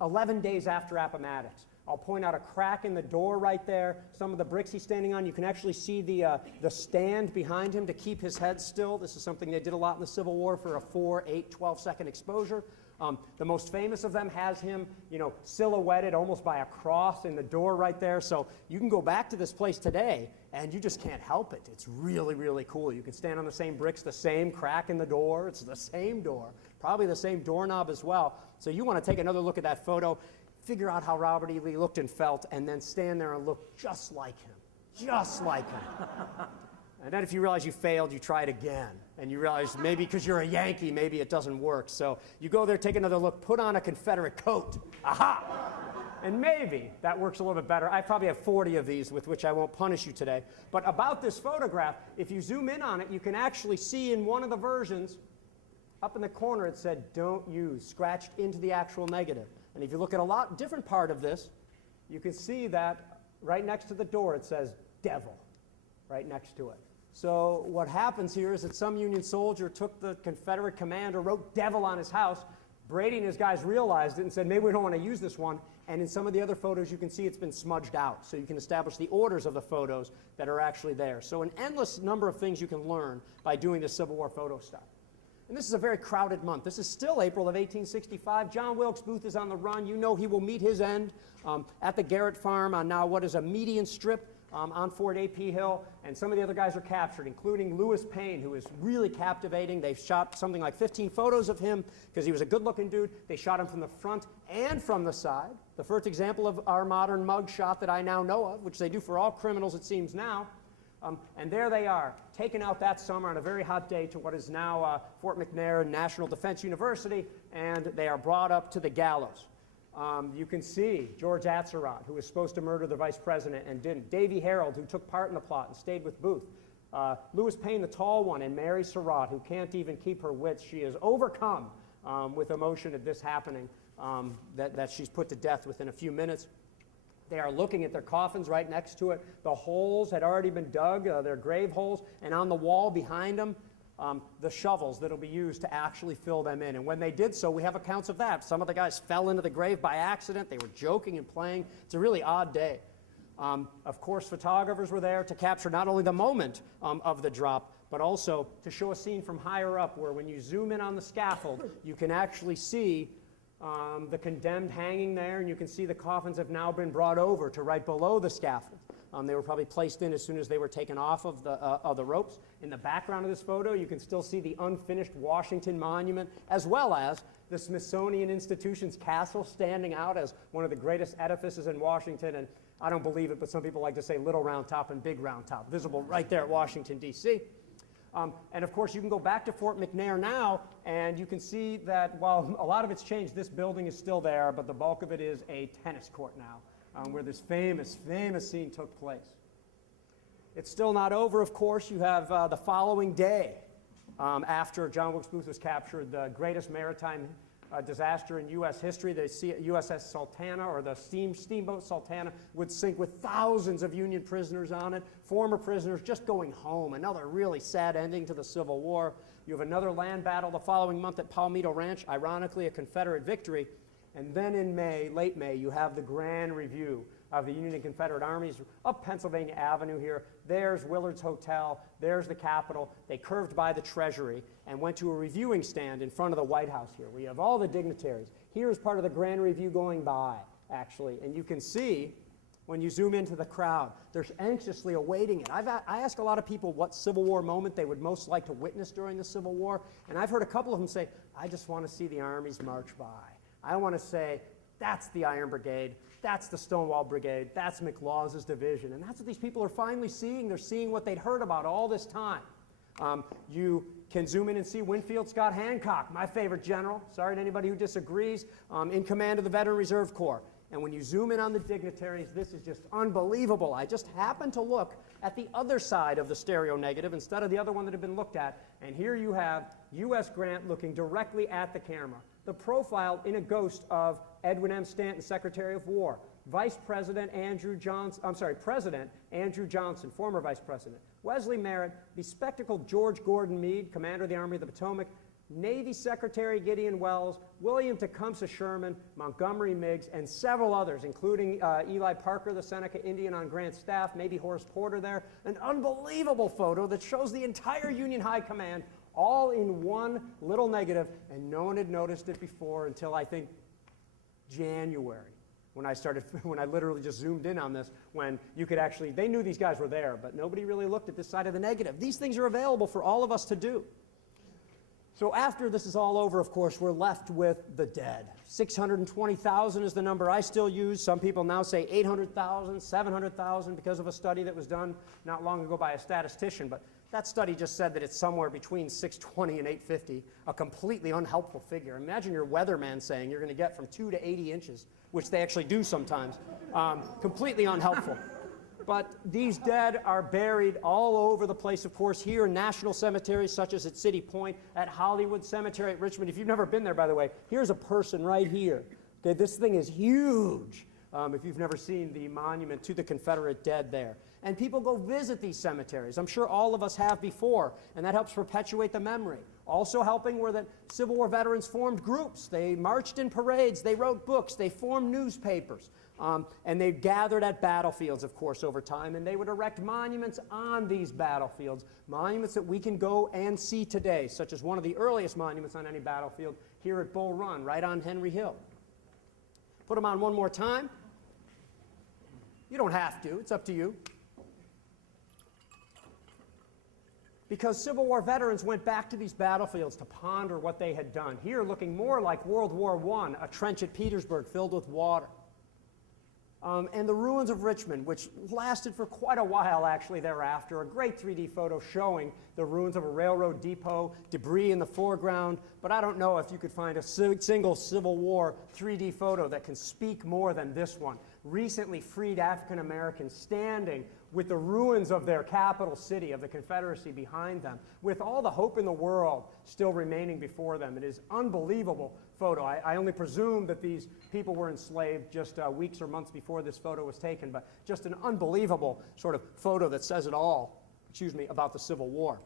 11 days after Appomattox I'll point out a crack in the door right there. Some of the bricks he's standing on, you can actually see the stand behind him to keep his head still. This is something they did a lot in the Civil War for a 4, 8, 12-second exposure. The most famous of them has him, silhouetted almost by a cross in the door right there. So you can go back to this place today, and you just can't help it. It's really, really cool. You can stand on the same bricks, the same crack in the door. It's the same door, probably the same doorknob as well. So you want to take another look at that photo, figure out how Robert E. Lee looked and felt, and then stand there and look just like him, just like him. And then if you realize you failed, you try it again. And you realize maybe because you're a Yankee, maybe it doesn't work. So you go there, take another look, put on a Confederate coat. Aha! And maybe that works a little bit better. I probably have 40 of these with which I won't punish you today. But about this photograph, if you zoom in on it, you can actually see in one of the versions, up in the corner it said, "Don't use," scratched into the actual negative. And if you look at a lot different part of this, you can see that right next to the door it says, "Devil," right next to it. So what happens here is that some Union soldier took the Confederate commander, wrote "devil" on his house. Brady and his guys realized it and said, maybe we don't want to use this one. And in some of the other photos, you can see it's been smudged out. So you can establish the orders of the photos that are actually there. So an endless number of things you can learn by doing this Civil War photo stuff. And this is a very crowded month. This is still April of 1865. John Wilkes Booth is on the run. You know he will meet his end at the Garrett Farm on now what is a median strip on Fort A.P. Hill, and some of the other guys are captured, including Lewis Payne, who is really captivating. They've shot something like 15 photos of him because he was a good-looking dude. They shot him from the front and from the side. The first example of our modern mug shot that I now know of, which they do for all criminals, it seems now. And there they are, taken out that summer on a very hot day to what is now Fort McNair National Defense University, and they are brought up to the gallows. You can see George Atzerodt, who was supposed to murder the vice president and didn't. Davy Harold, who took part in the plot and stayed with Booth. Lewis Payne, the tall one, and Mary Surratt, who can't even keep her wits. She is overcome with emotion at this happening, that she's put to death within a few minutes. They are looking at their coffins right next to it. The holes had already been dug, their grave holes, and on the wall behind them, the shovels that will be used to actually fill them in. And when they did so, we have accounts of that. Some of the guys fell into the grave by accident. They were joking and playing. It's a really odd day. Of course, photographers were there to capture not only the moment of the drop, but also to show a scene from higher up where when you zoom in on the scaffold, you can actually see the condemned hanging there, and you can see the coffins have now been brought over to right below the scaffold. They were probably placed in as soon as they were taken off of the ropes. In the background of this photo, you can still see the unfinished Washington Monument, as well as the Smithsonian Institution's castle standing out as one of the greatest edifices in Washington. And I don't believe it, but some people like to say Little Round Top and Big Round Top, visible right there at Washington, D.C. And of course, you can go back to Fort McNair now, and you can see that while a lot of it's changed, this building is still there, but the bulk of it is a tennis court now. Where this famous scene took place. It's still not over, of course. You have the following day, after John Wilkes Booth was captured, the greatest maritime disaster in U.S. history. The USS Sultana, or the steamboat Sultana, would sink with thousands of Union prisoners on it, former prisoners just going home. Another really sad ending to the Civil War. You have another land battle the following month at Palmito Ranch, ironically a Confederate victory. And then in May, late May, you have the grand review of the Union and Confederate armies up Pennsylvania Avenue here. There's Willard's Hotel. There's the Capitol. They curved by the Treasury and went to a reviewing stand in front of the White House here. We have all the dignitaries. Here's part of the grand review going by, actually. And you can see, when you zoom into the crowd, they're anxiously awaiting it. I ask a lot of people what Civil War moment they would most like to witness during the Civil War. And I've heard a couple of them say, I just want to see the armies march by. I want to say, that's the Iron Brigade, that's the Stonewall Brigade, that's McLaws's division. And that's what these people are finally seeing. They're seeing what they'd heard about all this time. You can zoom in and see Winfield Scott Hancock, my favorite general, sorry to anybody who disagrees, in command of the Veteran Reserve Corps. And when you zoom in on the dignitaries, this is just unbelievable. I just happened to look at the other side of the stereo negative instead of the other one that had been looked at. And here you have U.S. Grant looking directly at the camera. The profile in a ghost of Edwin M. Stanton, Secretary of War, President Andrew Johnson, former Vice President, Wesley Merritt, bespectacled George Gordon Meade, Commander of the Army of the Potomac, Navy Secretary Gideon Welles, William Tecumseh Sherman, Montgomery Meigs, and several others, including Eli Parker, the Seneca Indian on Grant's staff, maybe Horace Porter there. An unbelievable photo that shows the entire Union High Command all in one little negative, and no one had noticed it before until I think January, when I literally just zoomed in on this, when you could actually, they knew these guys were there, but nobody really looked at this side of the negative. These things are available for all of us to do. So after this is all over, of course, we're left with the dead. 620,000 is the number I still use. Some people now say 800,000, 700,000 because of a study that was done not long ago by a statistician. But that study just said that it's somewhere between 620 and 850, a completely unhelpful figure. Imagine your weatherman saying you're going to get from 2 to 80 inches, which they actually do sometimes. Completely unhelpful. But these dead are buried all over the place, of course, here in national cemeteries such as at City Point, at Hollywood Cemetery at Richmond. If you've never been there, by the way, here's a person right here. Okay, this thing is huge. If you've never seen the monument to the Confederate dead there. And people go visit these cemeteries. I'm sure all of us have before, and that helps perpetuate the memory. Also helping were that Civil War veterans formed groups. They marched in parades, they wrote books, they formed newspapers. And they gathered at battlefields, of course, over time, and they would erect monuments on these battlefields, monuments that we can go and see today, such as one of the earliest monuments on any battlefield here at Bull Run, right on Henry Hill. Put them on one more time. You don't have to, it's up to you. Because Civil War veterans went back to these battlefields to ponder what they had done. Here, looking more like World War I, a trench at Petersburg filled with water. And the ruins of Richmond, which lasted for quite a while actually thereafter. A great 3D photo showing the ruins of a railroad depot, debris in the foreground. But I don't know if you could find a single Civil War 3D photo that can speak more than this one. Recently freed African Americans standing with the ruins of their capital city, of the Confederacy behind them, with all the hope in the world still remaining before them. It is unbelievable photo. I only presume that these people were enslaved just weeks or months before this photo was taken, but just an unbelievable sort of photo that says it all, about the Civil War.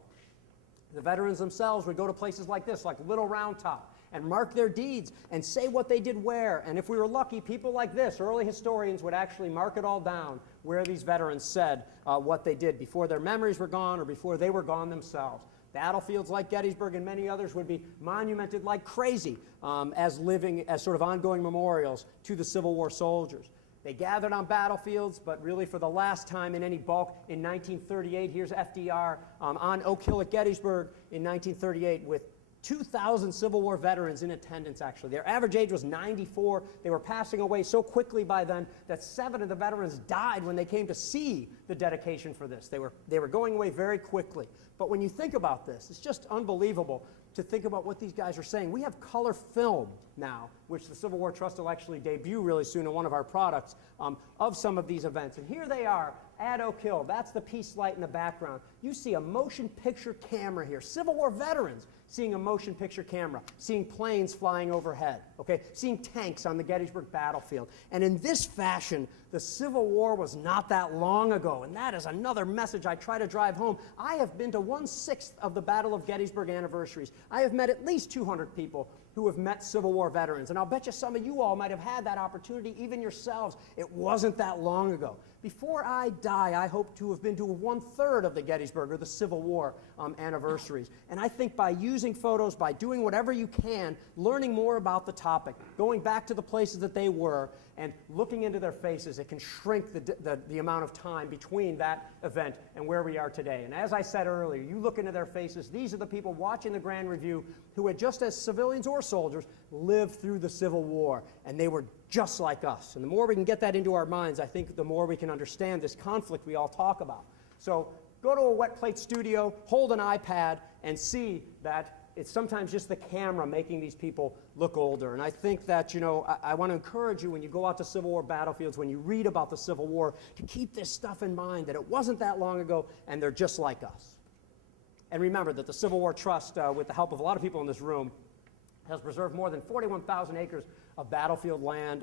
The veterans themselves would go to places like this, like Little Round Top, and mark their deeds and say what they did where. And if we were lucky, people like this, early historians, would actually mark it all down where these veterans said what they did before their memories were gone or before they were gone themselves. Battlefields like Gettysburg and many others would be monumented like crazy as sort of ongoing memorials to the Civil War soldiers. They gathered on battlefields, but really for the last time in any bulk in 1938. Here's FDR on Oak Hill at Gettysburg in 1938 with 2,000 Civil War veterans in attendance, actually. Their average age was 94. They were passing away so quickly by then that 7 of the veterans died when they came to see the dedication for this. They were going away very quickly. But when you think about this, it's just unbelievable to think about what these guys are saying. We have color film now, which the Civil War Trust will actually debut really soon in one of our products, of some of these events. And here they are at Oak Hill. That's the peace light in the background. You see a motion picture camera here. Civil War veterans seeing a motion picture camera, seeing planes flying overhead, okay, seeing tanks on the Gettysburg battlefield. And in this fashion, the Civil War was not that long ago, and that is another message I try to drive home. I have been to 1/6 of the Battle of Gettysburg anniversaries. I have met at least 200 people who have met Civil War veterans, and I'll bet you some of you all might have had that opportunity, even yourselves. It wasn't that long ago. Before I die, I hope to have been to 1/3 of the Gettysburg or the Civil War anniversaries. And I think by using photos, by doing whatever you can, learning more about the topic, going back to the places that they were, and looking into their faces, it can shrink the amount of time between that event and where we are today. And as I said earlier, you look into their faces, these are the people watching the Grand Review who had, just as civilians or soldiers, lived through the Civil War, and they were just like us. And the more we can get that into our minds, I think the more we can understand this conflict we all talk about. So go to a wet plate studio, hold an iPad, and see that it's sometimes just the camera making these people look older. And I think that, I want to encourage you when you go out to Civil War battlefields, when you read about the Civil War, to keep this stuff in mind, that it wasn't that long ago, and they're just like us. And remember that the Civil War Trust, with the help of a lot of people in this room, has preserved more than 41,000 acres of battlefield land.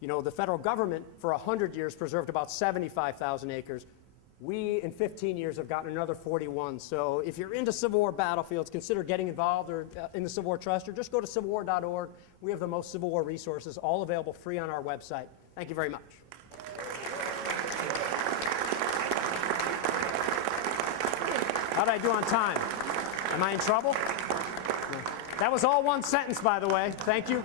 The federal government, for 100 years, preserved about 75,000 acres. we, in 15 years, have gotten another 41. So if you're into Civil War battlefields, consider getting involved or in the Civil War Trust, or just go to civilwar.org. We have the most Civil War resources, all available free on our website. Thank you very much. How did I do on time? Am I in trouble? No. That was all one sentence, by the way. Thank you.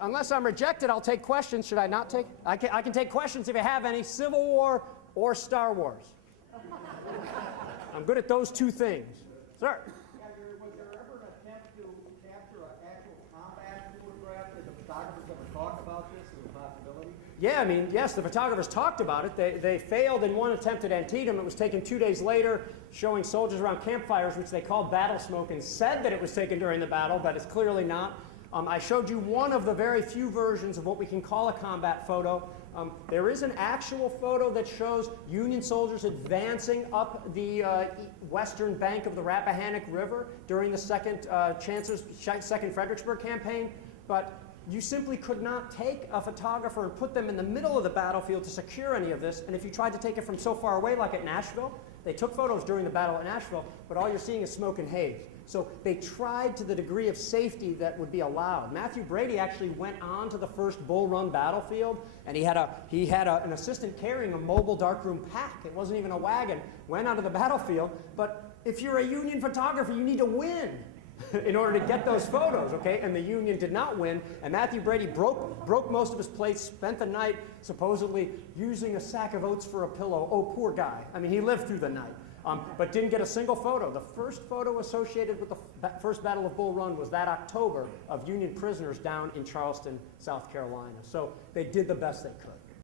Unless I'm rejected, I'll take questions. Should I not take? I can take questions if you have any. Civil War or Star Wars. I'm good at those two things. Sir? Yeah, was there ever an attempt to capture an actual combat photograph? Did the photographers ever talk about this as a possibility? Yeah, I mean, yes, the photographers talked about it. They failed in one attempt at Antietam. It was taken 2 days later, showing soldiers around campfires, which they called battle smoke, and said that it was taken during the battle, but it's clearly not. I showed you one of the very few versions of what we can call a combat photo. There is an actual photo that shows Union soldiers advancing up the western bank of the Rappahannock River during the Second Fredericksburg campaign, but you simply could not take a photographer and put them in the middle of the battlefield to secure any of this, and if you tried to take it from so far away, like at Nashville, they took photos during the battle at Nashville, but all you're seeing is smoke and haze. So they tried to the degree of safety that would be allowed. Matthew Brady actually went on to the first Bull Run battlefield, and he had an assistant carrying a mobile darkroom pack. It wasn't even a wagon. Went onto the battlefield, but if you're a Union photographer, you need to win in order to get those photos, okay? And the Union did not win, and Matthew Brady broke most of his plates, spent the night supposedly using a sack of oats for a pillow. Oh, poor guy. I mean, he lived through the night. But didn't get a single photo. The first photo associated with the first Battle of Bull Run was that October of Union prisoners down in Charleston, South Carolina. So they did the best they could.